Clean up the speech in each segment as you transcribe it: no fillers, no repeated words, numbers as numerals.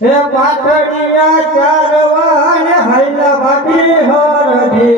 હે પાટણિયા ચારવાન હાઈલા ભાભી હરજી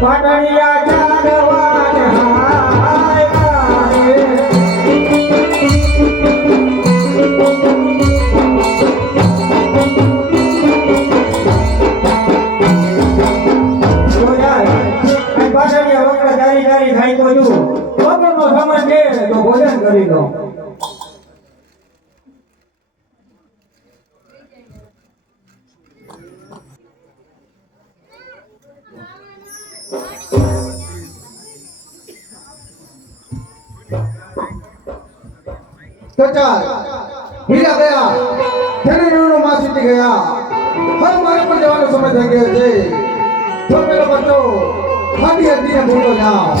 પાટણિયા ચારવાન હાઈલા રે જોયા પાટણિયા વગર જારી જારી ખાઈ તો જો બપોરનો સમય છે તો ભોજન કરી લો ચાલ હીરા ગયા ધણીનો માં છૂટી ગયા હવે મારે પણ જવાનો સમય થઈ ગયો છે તો પેલો બચ્ચો હાથી હાથીને ભૂલો જાઓ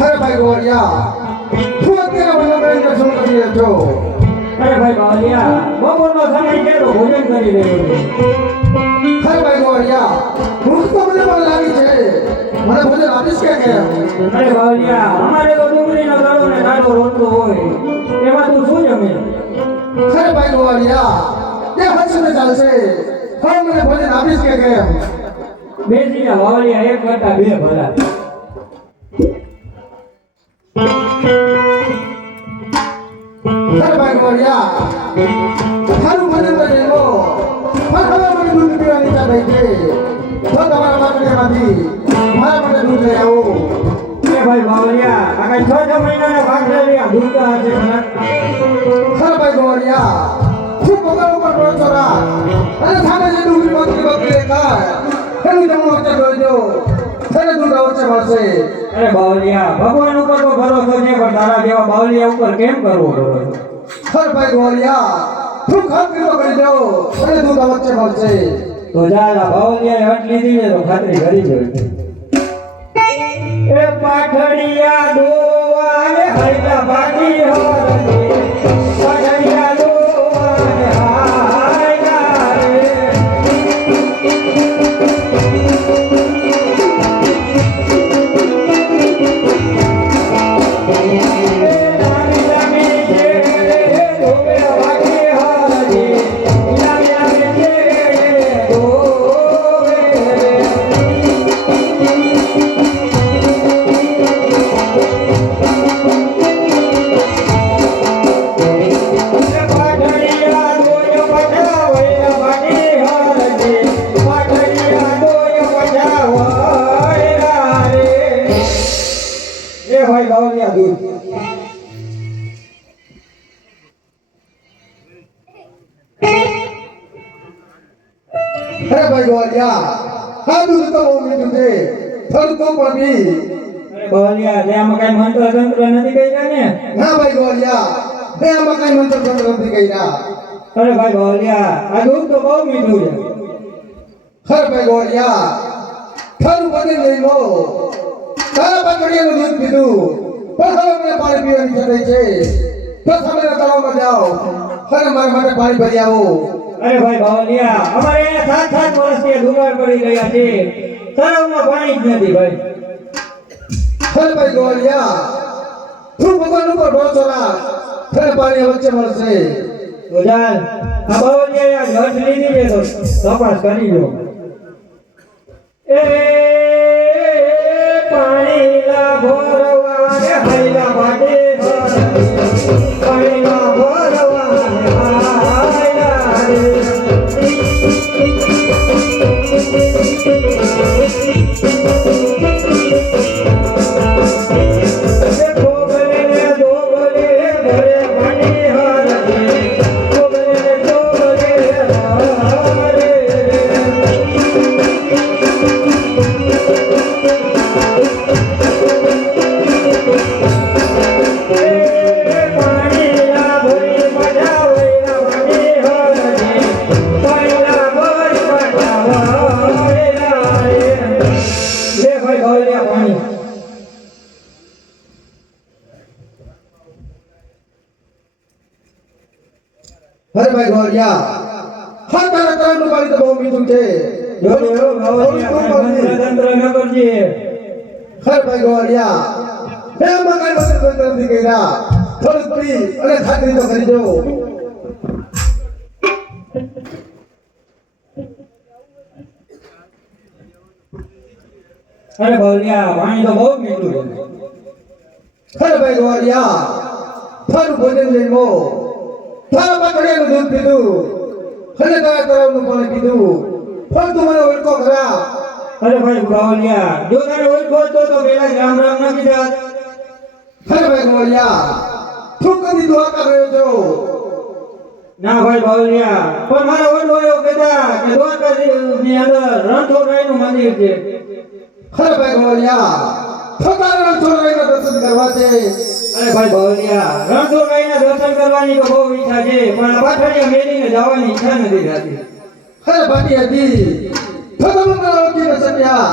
અરે ભાઈ ગોરિયા તું અત્યારે વલ્લભભાઈ દર્શન કરી રહ્યો છો અરે ભાઈ બાવલિયા બપોરનો સમય છે તો ભોજન કરી રહ્યો અરે ભાઈ ગોરિયા ભૂખ તો મને પણ લાગી છે મને ભોજન આપીશ કે કેમ અરે બાવલિયા અમારે તો ડુંગળીનો ગળો ને કાઢો રોટલો હોય એમાં તું શું જમે અરે ભાઈ ગોરિયા તે હશે ને ચાલશે હવે મને ભોજન આપીશ કે કેમ બેસી જા બાવલિયા એક કરતા બે ભલા અરે ભાઈ ગોરિયા તારું ભોજન તો લેવો પણ હવે મને દૂધ પીવાની ઈચ્છા થઈ છે તો તમારા બાટલીમાંથી મારા માટે દૂધ લઈ આવો એ ભાઈ બાવલિયા આ કઈ 6 મહિનાનો બાટલી આ દૂધ હશે મને અરે ભાઈ ગોરિયા તું પગાર ઉપર રોજ ચોરા અને સામે જે ડુંગળી બકરી ખાય એનું જમણું વચ્ચે જોઈજો એને દૂધ અવશ્ય મળશે અરે બાવલિયા ભગવાન ઉપર તો ભરોસો છે પણ તારા જેવા બાવલિયા ઉપર કેમ કરવો ભરોસો અરે ભાઈ ગોરિયા તું ખાતરી તો કરી દો એને દૂધ અવશ્ય મળશે તો જા બાવલિયાએ હટ લીધી ને તો ખાતરી કરી જોઈ એ પાઠડિયા દોવાને હૈલા બાકી હરજી પાઠડિયા દોવાને હાયલા રે ભાઈ બાવલિયા દૂધ અરે ભાઈ ગોરિયા આ દૂધ તો બહુ મીઠું છે થોડું તો પણ પી અરે બાવલિયા તે આમાં કઈ મંત્ર તંત્ર નથી કર્યા ને ના ભાઈ ગોરિયા બે આમાં કઈ મંત્ર તંત્ર નથી કર્યા અરે ભાઈ બાવલિયા આ દૂધ તો બહુ મીઠું છે ખર ભાઈ ગોળિયા ખરું બની લઈ લો તારા પાકડીયાનું દૂધ પીધું પણ હવે મને પાણી પીવાની જરૂર છે તો તમે તળાવમાં જાઓ અને મારા માટે પાણી ભરી આવો અરે ભાઈ બાવલિયા અમારે અહીંયા 7 વર્ષથી દુકાળ પડી રહ્યા છે તળાવમાં પાણી જ નથી ભાઈ ખર ભાઈ ગોળિયા તું ભગવાન ઉપર ભરોસો રાખ ખર પાણી વચ્ચે મળશે તો ચાલ આ બાવલિયા ઘટ લીધી છે તો તપાસ કરી લો એ પાણી લા ભોરવા રે હૈલા માટે પાણી લા ભોરવા રે હૈલા રે અરે ભાઈ ગોળિયા હા તારા તળાવનું પાણી તો બહુ મીઠું છે જો તંત્ર ન કરજે ખર ભાઈ ગોળિયા હે મકાન વગર નથી કર્યા થોડુંક પી અને ખાતરી તો કરી દો અરે બાવલિયા પાણી તો બહુ મીઠું છે ખર ભાઈ ગોળિયા થારું ભોજન લઈ લો તારા પાકડીયાનું દૂધ પીધું અને તારા તળાવનું પાણી પીધું પણ તું મને ઓળખો ખરા અરે ભાઈ બાવલિયા જો તને ઓળખો તો પેલા જ રામ રામ ન કીધા ખર ભાઈ ગોળિયા તું કદી દ્વારકા ગયો છો ના ભાઈ બાવલિયા પણ મારો ઓળખો એવો કહેતા કે દ્વારકાની અંદર રણછોડરાયનું મંદિર છે ખર ભાઈ ગોળિયા તારા રણછોડરાયના દર્શન કરવા છે અરે ભાઈ બાવલિયા રણછોડરાયના દર્શન કરવાની તો બહુ ઈચ્છા છે પણ આ પાછળિયા મેલીને જવાની ઈચ્છા નથી થતી ખર ભાટી હતી તો તમે મને ઓળખી ન શક્યા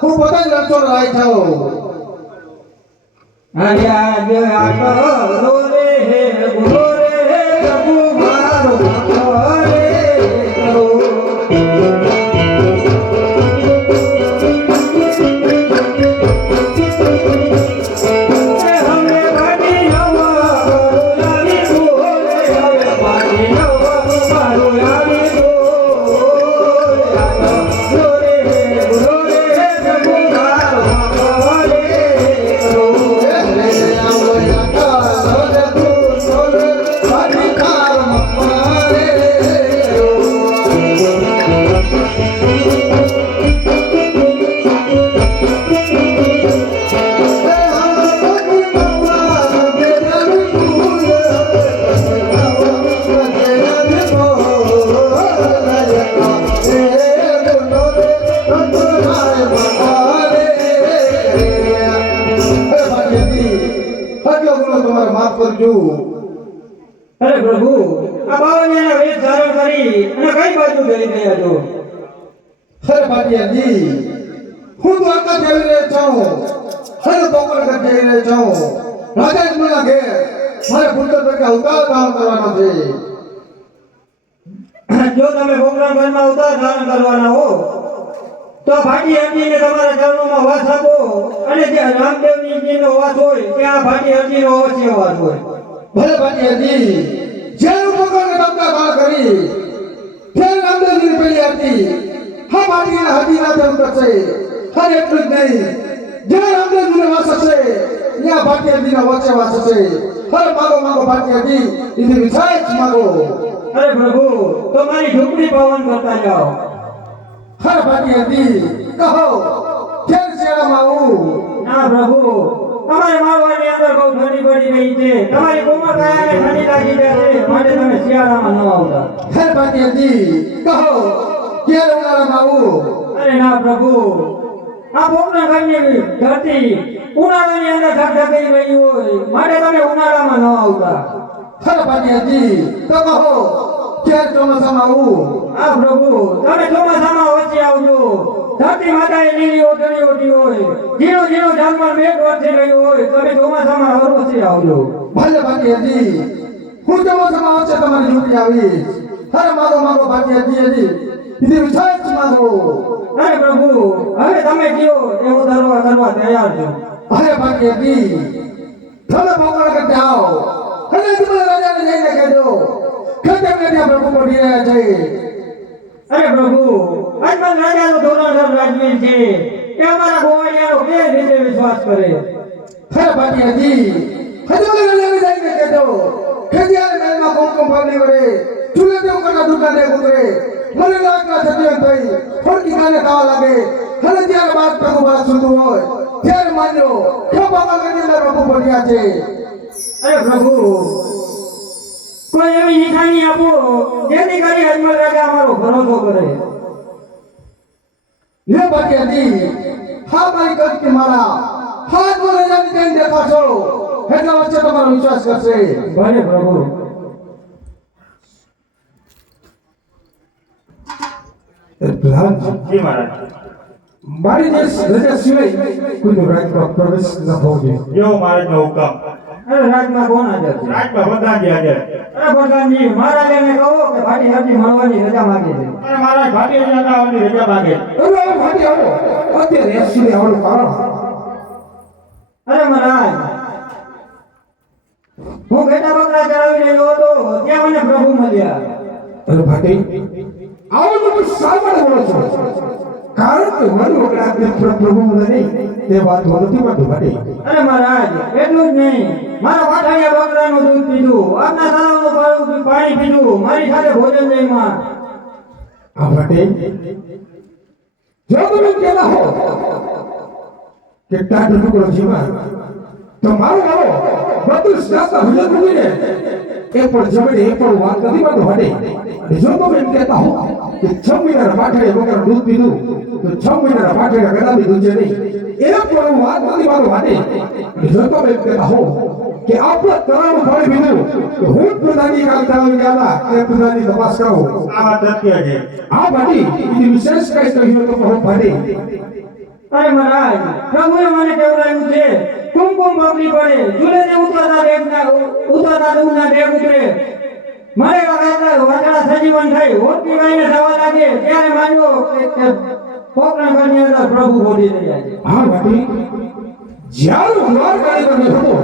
હું પોતા જ રણછોડરાય છું આર્યા જે આટલો રે હે ગુરુ રે હે પ્રભુ મારો ભક્ત રે કરો અરે પ્રભુ આ બાવલિયાના વેશ ધારણ કરી અને કઈ બાજુ જઈ રહ્યા છો ખર ભાટિયાજી હું દ્વારકા જઈ રહ્યો છું હર ગોકળ જઈ રહ્યો છું રાજા જમણા ઘેર મારે પુત્ર તરીકે અવતાર ધારણ કરવાનો છે જો તમે ગોકળણગઢમાં અવતાર ધારણ કરવાના હો તો ભાટી હરજીને તમારા ચરણોમાં વાસ આપો અને જે રામદેવજીનો વાસ હોય ત્યાં ભાટી હરજીનો અવશ્ય વાસ હોય ભલે ભાટિયાજી જેનું ભગવાનને અવતાર ધારણ કરી તે રામદેવજીની પેલી હતી હા ભાટીના હજીના તેમ કરશે હર એટલું જ નહીં જ્યાં રામદેવજીનો વાસ હશે ત્યાં ભાટિયાજીનો વચ્ચે વાસ હશે હર માગો ભાટિયાજી એની વિચાર માગો અરે પ્રભુ તો મારી ઝૂંપડી પવન કરતા જાઓ હર ભાટિયાજી કહો કેમ શેરામાં આવું ના પ્રભુ તમારે મારવાની અંદર બહુ ઠંડી પડી રહી છે તમારી કોમળકાયાને ઠંડી લાગી જાય છે માટે તમે શિયાળામાં ન આવતા હર ભાટિયાજી કહો ક્યારે ઉનાળામાં આવું અરે ના પ્રભુ આ પોપના ઘરની ધરતી ઉનાળાની અંદર ધગધગી રહી હોય માટે તમે ઉનાળામાં ન આવતા હર ભાટિયાજી તો કહો ક્યારે ચોમાસામાં આવું આ પ્રભુ તમે ચોમાસામાં વચ્ચે આવો ધરતી માતાએ લીલી ઓઢણી ઓઢી હોય, ઝીણો ઝીણો ઝાડમાં મેઘ વરસી રહ્યો હોય, તમે ચોમાસામાં હરવસી આવજો. ભલે ભાગ્યજી, હું ચોમાસામાં આવશે તમારી જોડી આવીશ. અરે માગો માગો ભાગ્યજી, ઇતિ વિશેષ માગો. અરે પ્રભુ, હવે તમે કયો એ હું કરવા તૈયાર છું. અરે ભાગ્યજી, તમે ભગવાન કે જાઓ અને તમે રાજાને જઈને કહેજો કે તેમને ત્યાં પ્રભુ પડી રહ્યા છે. અરે પ્રભુ, આજમાં રાજાનો ધોરણસર રાજવીર છે, એ અમારા ગોવાળિયાનો કેવી રીતે વિશ્વાસ કરે. અરે ભાગ્યજી, હજુ રાજાને જઈને કહેજો કે જ્યારે મહેલમાં કુમકુમ પાવલી વડે ચૂલે તે ઉપરના દુકાને ઉતરે, મને લાગતા સજીવન થઈ ફોડકી ગાને ખાવા લાગે, અને જ્યારે બાદ પ્રભુ બાદ સુધું હોય ત્યારે માનજો કે બાબા કરીને પ્રભુ પડ્યા છે. અરે પ્રભુ, કોઈ એવી નિશાની આપો જેથી કરી અજમલ રાજા અમારો ભરોસો કરે. લે ભાગ્યજી, હા મારી કટકી મારા હાથ બોલે જાની તેમ દેખાશો એટલા વચ્ચે તમારો વિશ્વાસ કરશે. ભલે પ્રભુ. જી મહારાજ. મારી જે રજા સિવાય કોઈનો રાજમાં પ્રવેશ ન થવો જોઈએ. જેવો મહારાજનો હુકમ. અરે રાજમાં કોણ હાજર છે? રાજમાં પ્રધાનજી હાજર. અરે પ્રધાનજી, મહારાજાને કહો કે ભાટી હરજી મળવાની રજા માંગે છે. અરે મહારાજ ભાટી આવવાની રજા માંગે. હવે ભાટી આવો અત્યારે એસી આવવાનું કારણ. અરે મહારાજ, હું ઘેટા બકરા ચરાવી રહ્યો હતો ત્યાં મને પ્રભુ મળ્યા. અરે ભાટી આવો તો શા માટે બોલો છો? કારણ કે મારું વગડા પ્રભુ નહીં તે વાત નથી માનતું ભાટી. અરે મહારાજ, એટલું જ નહીં, મારા પાઠાયા બકરાનું દૂધ પીધું, આપના તળાવનું પાણી પીધું, મારી સાથે ભોજન જમ્યા. આ ભાટી જો તમે કહેતા હો કે ટાટ ટુકડો જીવન તો મારું આવો બધું શાસ્ત્ર ભજન મૂકીને એ પણ જમણે એ પણ વાત નથી માનતો ભાટી. અને જો તમે એમ કહેતા હો કે 6 મહિનાના પાઠે બકરા દૂધ પીધું તો 6 મહિનાના પાઠે કદાપી દૂધ છે નહીં, એ પણ વાત નથી માનતો ભાટી. અને જો તમે એમ કહેતા હો કે આપણા તળાવનું પાણી પીધું તો હું જ પ્રધાનની કાલ તળાવી ગયા એ પ્રધાનની તપાસ કરો. આ વાત સત્ય છે. હા ભાટી, એ વિશેષ કઈ કહ્યું તો કહો ભાટી. અરે મહારાજ, પ્રભુએ મને કહેવડાવ્યું છે, કુમકુમ બગડી પડે, ઝૂલેને ઉતરતા દૂધના ડેગ ઉતરે, મારે વાંચડા સજીવન થઈ, હોટકી વાઈને થવા લાગે ત્યારે માન્યો કે પોકરણ ઘરની અંદર પ્રભુ બોલી રહ્યા છે. હા ભાટી, જ્યારે દ્વારકાની અંદર હતો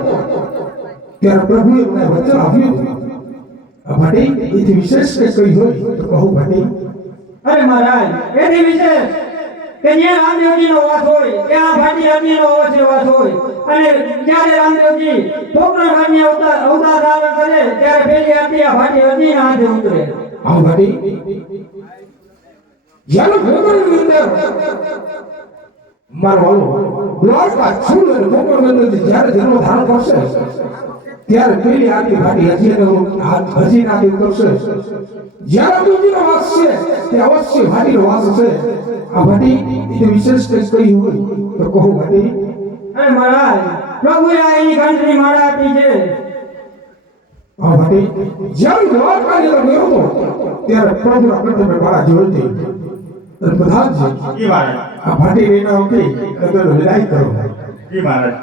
ત્યારે પ્રભુએ મને વચન આપ્યું હતું. ભાટી, એથી વિશેષ કઈ કહ્યું હોય તો કહો ભાટી. અરે મહારાજ, એથી વિશેષ કે જ્યાં રામદેવજીનો વાસ હોય ત્યાં ભાટી હરજીનો અવશ્ય વાસ હોય, અને જ્યારે રામદેવજી પોકરણ ઘરની અવતાર ધારણ કરે ત્યારે પેલી આરતી આ ભાટી હરજીના હાથે ઉતરે. હા ભાટી, જ્યારે ભોગવની અંદર મારો દ્વારકા છૂલ અને ભોગવની અંદર જ્યારે જન્મ ધારણ કરશે ત્યારે પેલી આરતી ભાટી હજી નાથી ઉતરશે. જ્યારે રામદેવજીનો વાસ છે તે અવશ્ય ભાટીનો વાસ હશે. આ ભાટી, એ વિશેષ કઈ કહ્યું હોય તો કહો ભાટી. અરે મહારાજ, પ્રભુએ આ એની ઘંટની માળા આપી છે. હા ભાટી, જ્યારે દ્વારકાની અંદર ગયો હતો ત્યારે પ્રભુના કંઠે માળા જોઈ હતી. અને પ્રધાનજી, જી મહારાજ. આ ભાટી વિના ઉઠી વિદાય કરો. જી મહારાજ.